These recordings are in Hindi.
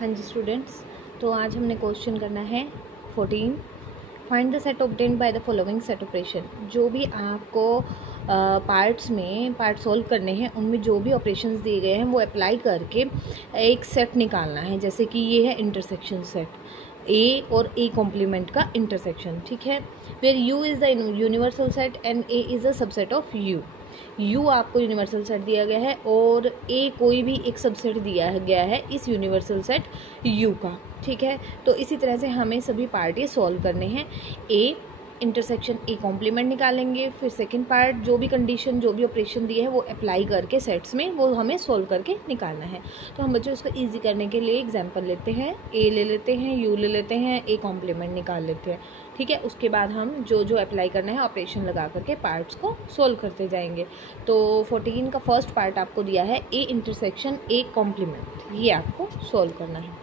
हाँ जी स्टूडेंट्स, तो आज हमने क्वेश्चन करना है 14। Find the set obtained by the following set operation. जो भी आपको पार्ट्स में पार्ट सॉल्व करने हैं, उनमें जो भी ऑपरेशंस दिए गए हैं वो अप्लाई करके एक सेट निकालना है। जैसे कि ये है इंटरसेक्शन सेट, ए और ए कॉम्प्लीमेंट का इंटरसेक्शन, ठीक है। Where U is the universal set and A is a subset of U. U आपको यूनिवर्सल सेट दिया गया है और ए कोई भी एक सबसेट दिया गया है इस यूनिवर्सल सेट यू का, ठीक है। तो इसी तरह से हमें सभी पार्ट ये सॉल्व करने हैं। ए इंटरसेक्शन ए कॉम्प्लीमेंट निकालेंगे, फिर सेकंड पार्ट जो भी कंडीशन जो भी ऑपरेशन दिए है वो अप्लाई करके सेट्स में वो हमें सॉल्व करके निकालना है। तो हम बच्चों इसको इजी करने के लिए एग्जांपल लेते हैं, ए ले लेते हैं, यू ले लेते हैं, ए कॉम्प्लीमेंट निकाल लेते हैं, ठीक है। उसके बाद हम जो जो अप्लाई करना है ऑपरेशन लगा करके पार्ट्स को सोल्व करते जाएंगे। तो 14 का फर्स्ट पार्ट आपको दिया है ए इंटरसेक्शन ए कॉम्प्लीमेंट, ये आपको सोल्व करना है।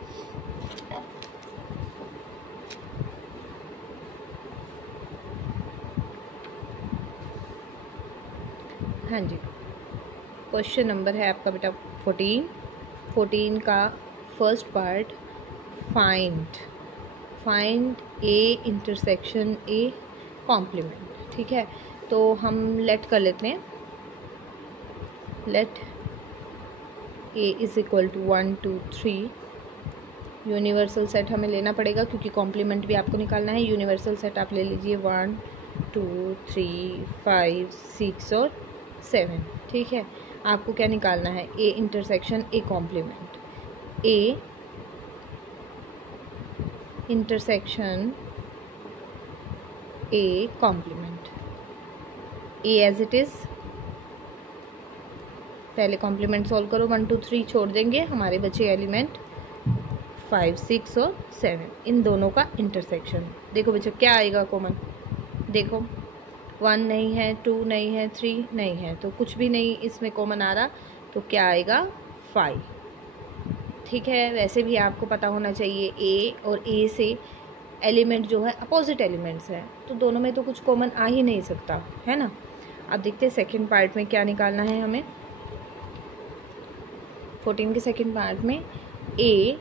हाँ जी, क्वेश्चन नंबर है आपका बेटा 14 का first part, find A intersection A complement, ठीक है। तो हम लेट कर लेते हैं, let A is equal to 1 2 3। Universal set हमें लेना पड़ेगा क्योंकि कॉम्प्लीमेंट भी आपको निकालना है। यूनिवर्सल सेट आप ले लीजिए 1 2 3 5 6 और 7, ठीक है। आपको क्या निकालना है, A intersection A complement, A intersection A complement, A as it is. पहले कॉम्प्लीमेंट सॉल्व करो, 1 2 3 छोड़ देंगे, हमारे बचे एलिमेंट 5 6 और 7, इन दोनों का इंटरसेक्शन। देखो बच्चों क्या आएगा कॉमन, देखो 1 नहीं है, 2 नहीं है, 3 नहीं है, तो कुछ भी नहीं इसमें कॉमन आ रहा, तो क्या आएगा 5, ठीक है। वैसे भी आपको पता होना चाहिए ए और ए से एलिमेंट जो है अपोजिट एलिमेंट्स हैं, तो दोनों में तो कुछ कॉमन आ ही नहीं सकता, है ना। अब देखते हैं सेकंड पार्ट में क्या निकालना है हमें। 14 के सेकंड पार्ट में ए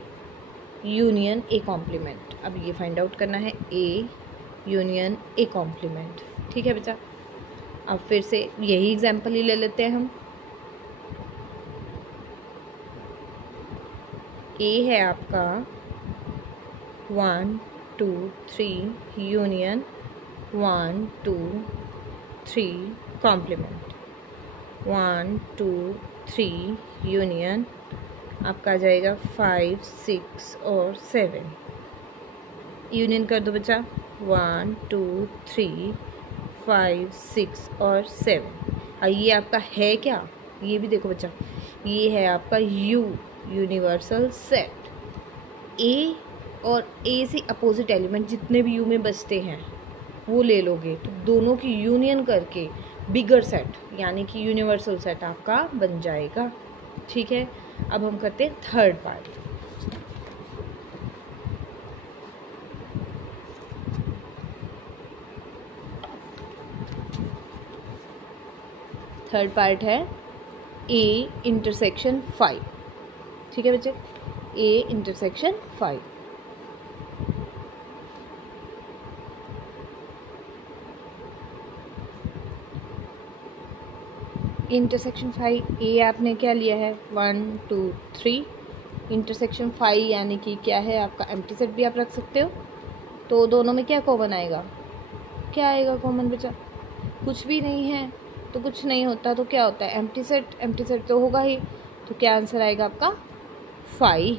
यूनियन ए कॉम्प्लीमेंट, अब ये फाइंड आउट करना है, ए यूनियन ए कॉम्प्लीमेंट, ठीक है बेटा। अब फिर से यही एग्जाम्पल ही ले लेते हैं हम। ए है आपका 1 2 3 यूनियन 1 2 3 कॉम्प्लीमेंट, 1 2 3 यूनियन आपका आ जाएगा 5 6 और 7। यूनियन कर दो बच्चा, 1 2 3 5 6 और 7। और ये आपका है क्या, ये भी देखो बच्चा, ये है आपका यू यूनिवर्सल सेट। ए और ए से अपोजिट एलिमेंट जितने भी यू में बचते हैं वो ले लोगे, तो दोनों की यूनियन करके बिगर सेट यानी कि यूनिवर्सल सेट आपका बन जाएगा, ठीक है। अब हम करते हैं थर्ड पार्ट। थर्ड पार्ट है ए इंटरसेक्शन 5, ठीक है बच्चे, ए इंटरसेक्शन 5। इंटरसेक्शन 5 ए आपने क्या लिया है 1 2 3, इंटरसेक्शन 5 यानी कि क्या है आपका एम्प्टी सेट भी आप रख सकते हो। तो दोनों में क्या कॉमन आएगा, क्या आएगा कॉमन बच्चा, कुछ भी नहीं है तो कुछ नहीं होता, तो क्या होता है एम्प्टी सेट तो होगा ही, तो क्या आंसर आएगा आपका 5।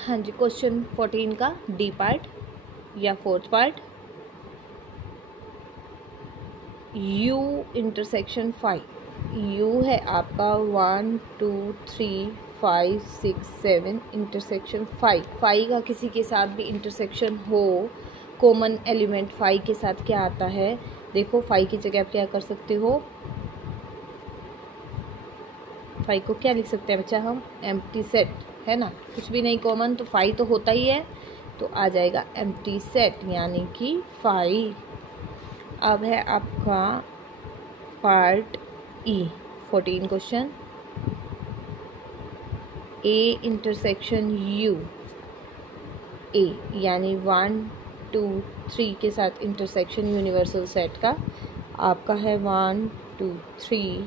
हाँ जी, क्वेश्चन 14 का डी पार्ट या fourth part, you intersection 5। You है आपका 1 2 3 5 6 7 इंटरसेक्शन 5 का किसी के साथ भी इंटरसेक्शन हो, कॉमन एलिमेंट 5 के साथ क्या आता है, देखो 5 की जगह आप क्या कर सकते हो, 5 को क्या लिख सकते हैं बच्चा हम, एम्प्टी सेट, है ना। कुछ भी नहीं कॉमन, तो 5 तो होता ही है, तो आ जाएगा एम्प्टी सेट यानी कि 5। अब है आपका part E 14 question, A intersection U, A यानी 1 2 3 के साथ इंटरसेक्शन यूनिवर्सल सेट का आपका है 1 2 3।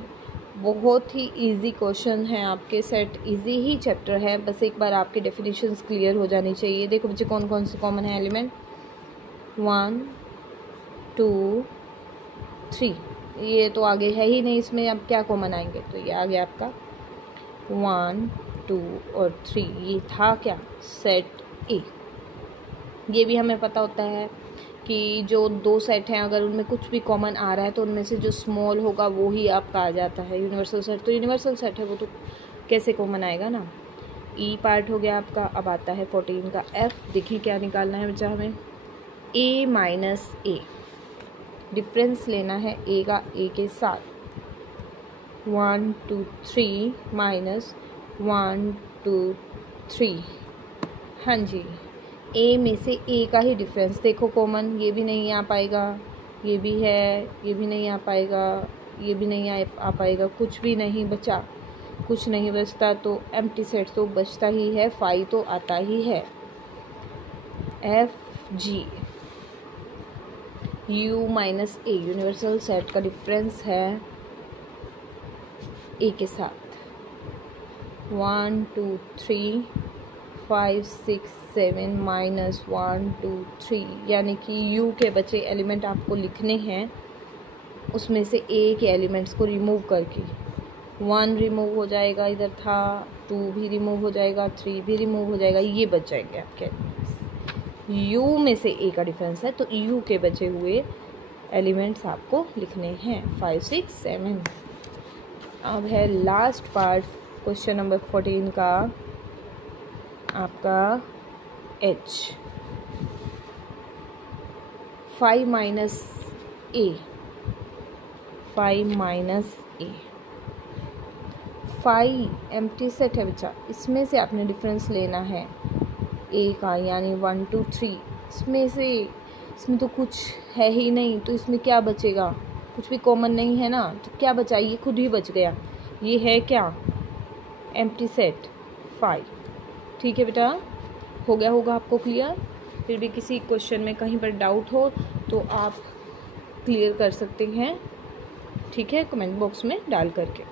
बहुत ही इजी क्वेश्चन है आपके, सेट इजी ही चैप्टर है, बस एक बार आपके डेफिनेशंस क्लियर हो जानी चाहिए। देखो बच्चे कौन कौन से कॉमन है एलिमेंट, 1 2 3, ये तो आगे है ही नहीं, इसमें अब क्या कॉमन आएंगे, तो ये आ गया आपका 1 2 और 3, ये था क्या, सेट ए। ये भी हमें पता होता है कि जो दो सेट हैं अगर उनमें कुछ भी कॉमन आ रहा है तो उनमें से जो स्मॉल होगा वो ही आपका आ जाता है यूनिवर्सल सेट। तो यूनिवर्सल सेट है वो तो कैसे कॉमन आएगा ना। ई पार्ट हो गया आपका। अब आता है 14 का एफ। देखिए क्या निकालना है बच्चा हमें, ए माइनस ए, डिफरेंस लेना है ए का ए के साथ, 1 2 3 माइनस 1 2 3। हाँ जी, ए में से ए का ही डिफरेंस देखो कॉमन, ये भी नहीं आ पाएगा, ये भी है, ये भी नहीं आ पाएगा, ये भी नहीं आ पाएगा, कुछ भी नहीं बचा, कुछ नहीं बचता, तो एम्प्टी सेट तो बचता ही है, फाई तो आता ही है। F G you minus A, universal set का डिफरेंस है ए के साथ, 1 2 3 5 6 7 माइनस 1 2 3, यानी कि यू के बचे एलिमेंट आपको लिखने हैं, उसमें से ए के एलिमेंट्स को रिमूव करके 1 रिमूव हो जाएगा, इधर था 2 भी रिमूव हो जाएगा, 3 भी रिमूव हो जाएगा, ये बच जाएंगे आपके एलिमेंट्स। यू में से ए का डिफरेंस है तो यू के बचे हुए एलिमेंट्स आपको लिखने हैं 5 6 7। अब है लास्ट पार्ट क्वेश्चन नंबर 14 का आपका एच, 5 माइनस ए, 5 माइनस ए, 5 एम्प्टी सेट है बच्चा, इसमें से आपने डिफरेंस लेना है ए का, यानी 1 2 3, इसमें तो कुछ है ही नहीं, तो इसमें क्या बचेगा, कुछ भी कॉमन नहीं है ना, तो क्या बचा, ये खुद ही बच गया, ये है क्या, एम्प्टी सेट 5। ठीक है बेटा, हो गया होगा आपको क्लियर। फिर भी किसी क्वेश्चन में कहीं पर डाउट हो तो आप क्लियर कर सकते हैं, ठीक है, कमेंट बॉक्स में डाल करके।